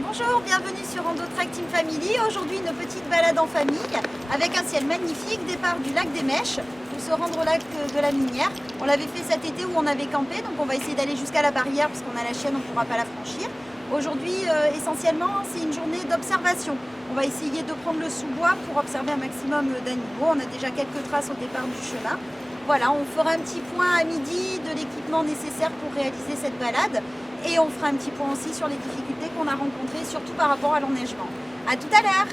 Bonjour, bienvenue sur Rando-Track Team Family. Aujourd'hui une petite balade en famille avec un ciel magnifique, départ du lac des Mèches pour se rendre au lac de la Minière. On l'avait fait cet été où on avait campé, donc on va essayer d'aller jusqu'à la barrière parce qu'on a la chienne, on ne pourra pas la franchir. Aujourd'hui essentiellement c'est une journée d'observation. On va essayer de prendre le sous-bois pour observer un maximum d'animaux. On a déjà quelques traces au départ du chemin. Voilà, on fera un petit point à midi de l'équipement nécessaire pour réaliser cette balade. Et on fera un petit point aussi sur les difficultés qu'on a rencontrées, surtout par rapport à l'enneigement. A tout à l'heure!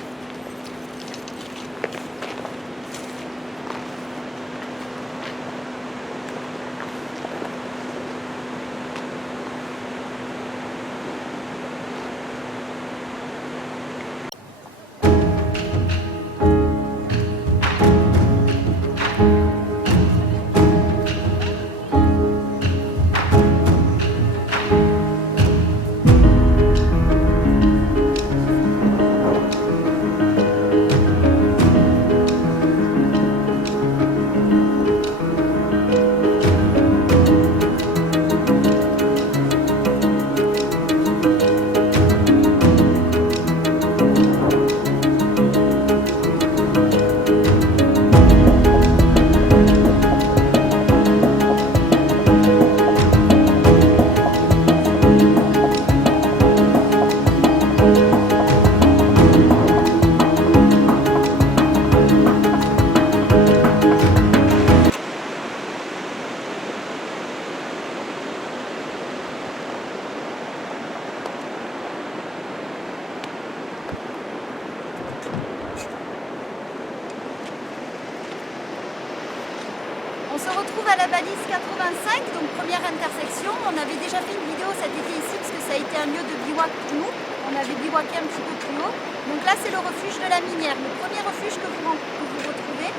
On se retrouve à la balise 85, donc première intersection. On avait déjà fait une vidéo cet été ici parce que ça a été un lieu de bivouac pour nous. On avait bivouaqué un petit peu plus haut. Donc là c'est le refuge de la Minière, le premier refuge que vous retrouvez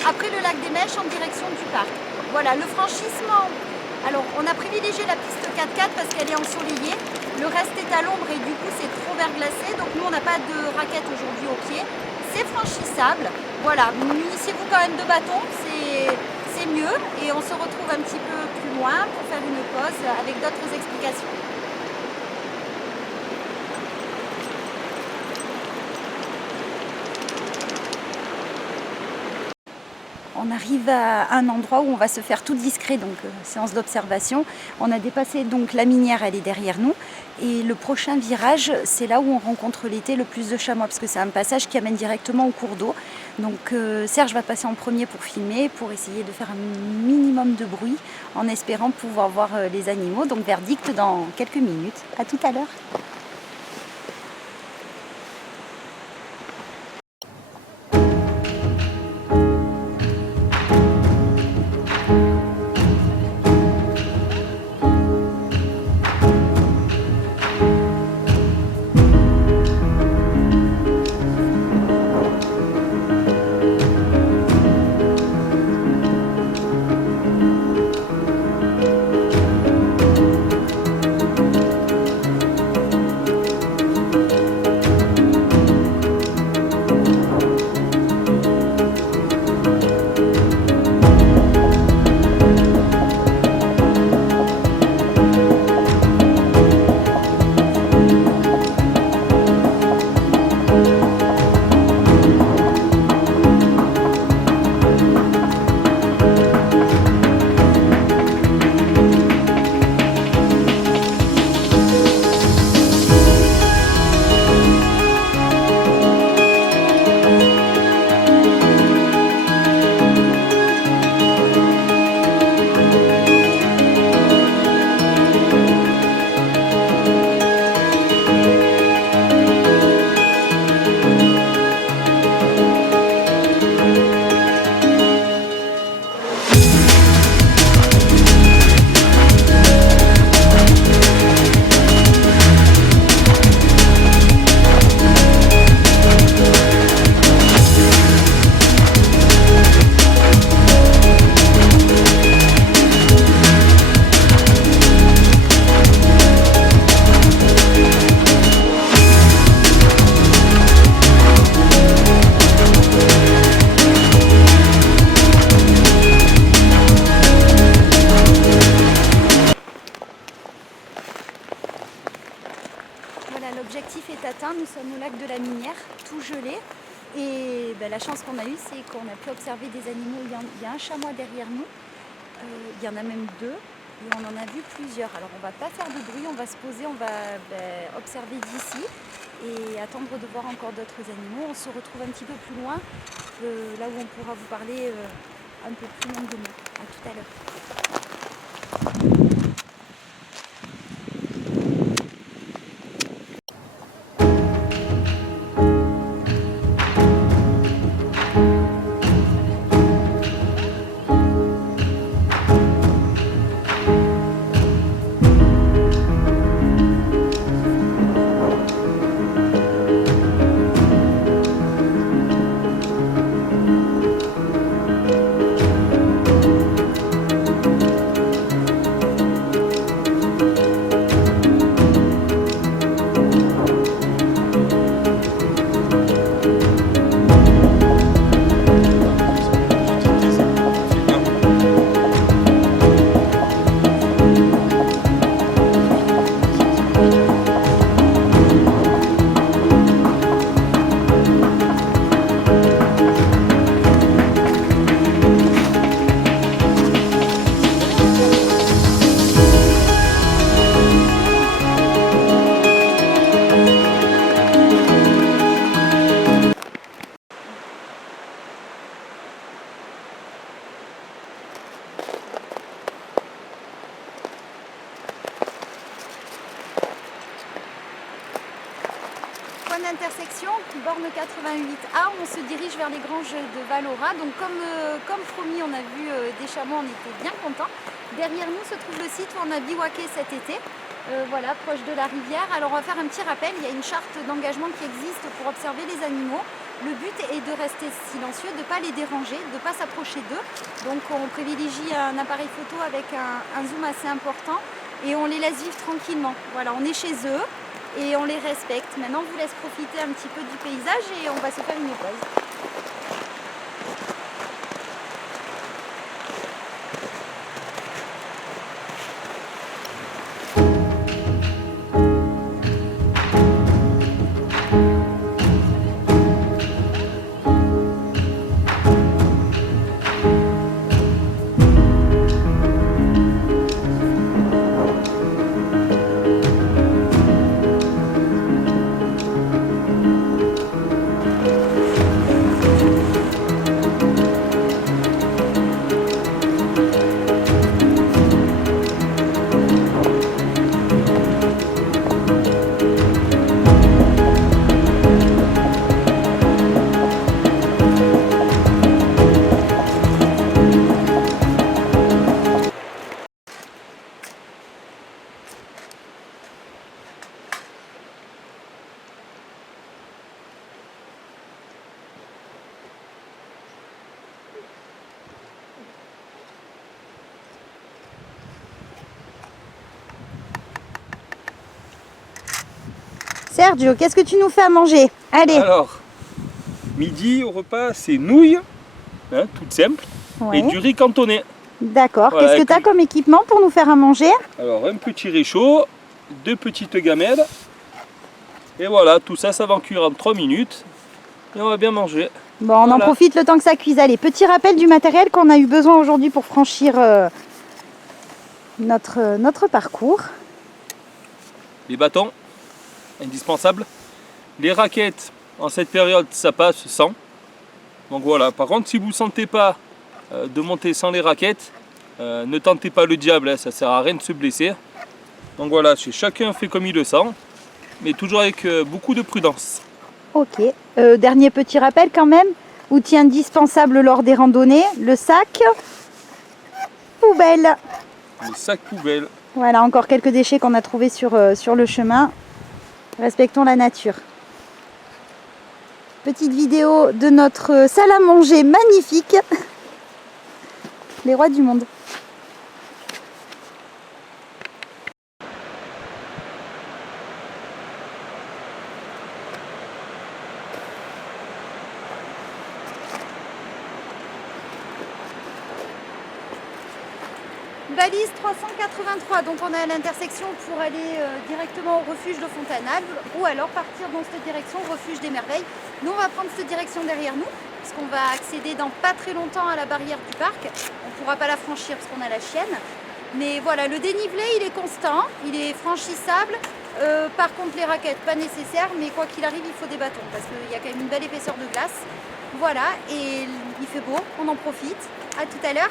après le lac des Mèches en direction du parc. Voilà, le franchissement. Alors on a privilégié la piste 4x4 parce qu'elle est ensoleillée. Le reste est à l'ombre et du coup c'est trop verglacé. Donc nous on n'a pas de raquettes aujourd'hui au pied. C'est franchissable. Voilà, munissez-vous quand même de bâtons. C'est mieux et on se retrouve un petit peu plus loin pour faire une pause avec d'autres explications. On arrive à un endroit où on va se faire tout discret, donc séance d'observation. On a dépassé donc la Minière, elle est derrière nous. Et le prochain virage, c'est là où on rencontre l'été le plus de chamois, parce que c'est un passage qui amène directement au cours d'eau. Donc Serge va passer en premier pour filmer, pour essayer de faire un minimum de bruit, en espérant pouvoir voir les animaux. Donc verdict dans quelques minutes. À tout à l'heure. Voilà, l'objectif est atteint, nous sommes au lac de la Minière, tout gelé. Et la chance qu'on a eue, c'est qu'on a pu observer des animaux. Il y a un chamois derrière nous, il y en a même deux, et on en a vu plusieurs. Alors on ne va pas faire de bruit, on va se poser, on va observer d'ici et attendre de voir encore d'autres animaux. On se retrouve un petit peu plus loin, là où on pourra vous parler un peu plus longuement. À tout à l'heure. D'intersection, borne 88A, on se dirige vers les granges de Valora. Donc comme promis, on a vu des chameaux, on était bien contents. Derrière nous se trouve le site où on a bivouaqué cet été, voilà, proche de la rivière. Alors on va faire un petit rappel, il y a une charte d'engagement qui existe pour observer les animaux. Le but est de rester silencieux, de ne pas les déranger, de ne pas s'approcher d'eux. Donc on privilégie un appareil photo avec un zoom assez important et on les laisse vivre tranquillement. Voilà, on est chez eux. Et on les respecte. Maintenant, on vous laisse profiter un petit peu du paysage et on va se faire une pause. Sergio, qu'est-ce que tu nous fais à manger? Allez. Alors, midi au repas, c'est nouilles, hein, toutes simples, ouais. Et du riz cantonné. D'accord. Voilà, qu'est-ce que tu as comme équipement pour nous faire à manger? Alors, un petit réchaud, 2 petites gamelles. Et voilà, tout ça, ça va en cuire en 3 minutes. Et on va bien manger. Bon, on en profite le temps que ça cuise. Allez, petit rappel du matériel qu'on a eu besoin aujourd'hui pour franchir notre parcours. Les bâtons, indispensables. Les raquettes, en cette période, ça passe sans. Donc voilà, par contre, si vous ne sentez pas de monter sans les raquettes, ne tentez pas le diable, hein, ça ne sert à rien de se blesser. Donc voilà, chacun fait comme il le sent, mais toujours avec beaucoup de prudence. Ok, dernier petit rappel quand même, outil indispensable lors des randonnées, le sac poubelle. Le sac poubelle. Voilà, encore quelques déchets qu'on a trouvés sur le chemin. Respectons la nature. Petite vidéo de notre salle à manger magnifique. Les rois du monde. balise 383, donc on est à l'intersection pour aller directement au refuge de Fontainebleau ou alors partir dans cette direction, refuge des merveilles. Nous on va prendre cette direction derrière nous, parce qu'on va accéder dans pas très longtemps à la barrière du parc. On ne pourra pas la franchir parce qu'on a la chienne. Mais voilà, le dénivelé il est constant, il est franchissable. Par contre les raquettes pas nécessaires, mais quoi qu'il arrive il faut des bâtons parce qu'il y a quand même une belle épaisseur de glace. Voilà, et il fait beau, on en profite. À tout à l'heure.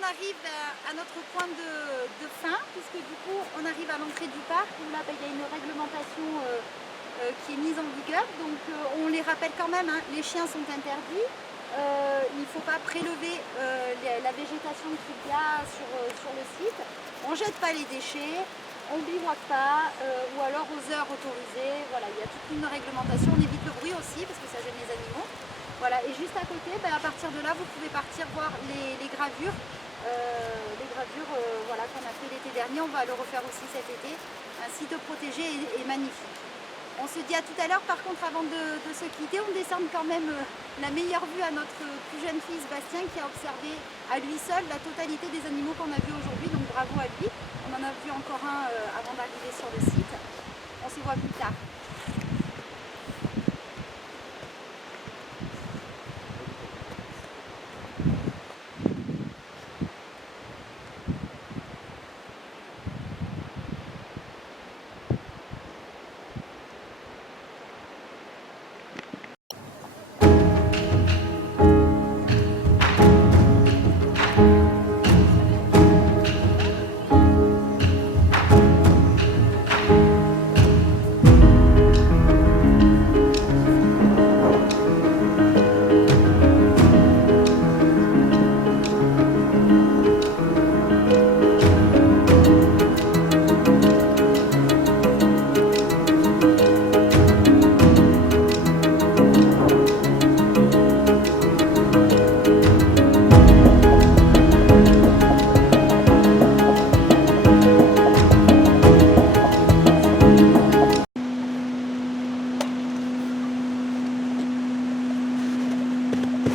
On arrive à notre point de fin, puisque du coup on arrive à l'entrée du parc où là il y a une réglementation qui est mise en vigueur, donc on les rappelle quand même, hein, les chiens sont interdits, il ne faut pas prélever la végétation qu'il y a sur le site, on ne jette pas les déchets, on ne bivouaque pas, ou alors aux heures autorisées, voilà, il y a toute une réglementation, on évite le bruit aussi parce que ça gêne les animaux. Voilà, et juste à côté, à partir de là, vous pouvez partir voir les gravures. Voilà, qu'on a fait l'été dernier, on va le refaire aussi cet été. Un site protégé et magnifique. On se dit à tout à l'heure. Par contre, avant de se quitter, on décerne quand même la meilleure vue à notre plus jeune fils Bastien, qui a observé à lui seul la totalité des animaux qu'on a vus aujourd'hui, donc bravo à lui. On en a vu encore un avant d'arriver sur le site. On se voit plus tard.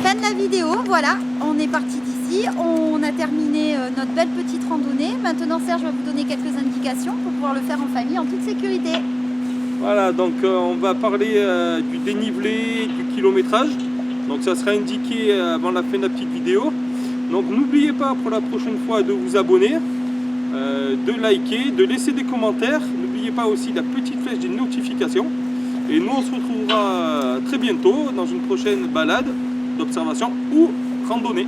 Fin de la vidéo, voilà, on est parti d'ici. l'après-midi, on a terminé notre belle petite randonnée. Maintenant Serge va vous donner quelques indications pour pouvoir le faire en famille en toute sécurité. Voilà, donc on va parler du dénivelé, du kilométrage. Donc ça sera indiqué avant la fin de la petite vidéo. Donc n'oubliez pas pour la prochaine fois de vous abonner, de liker, de laisser des commentaires. N'oubliez pas aussi la petite flèche des notifications. Et nous on se retrouvera très bientôt dans une prochaine balade d'observation ou randonnée.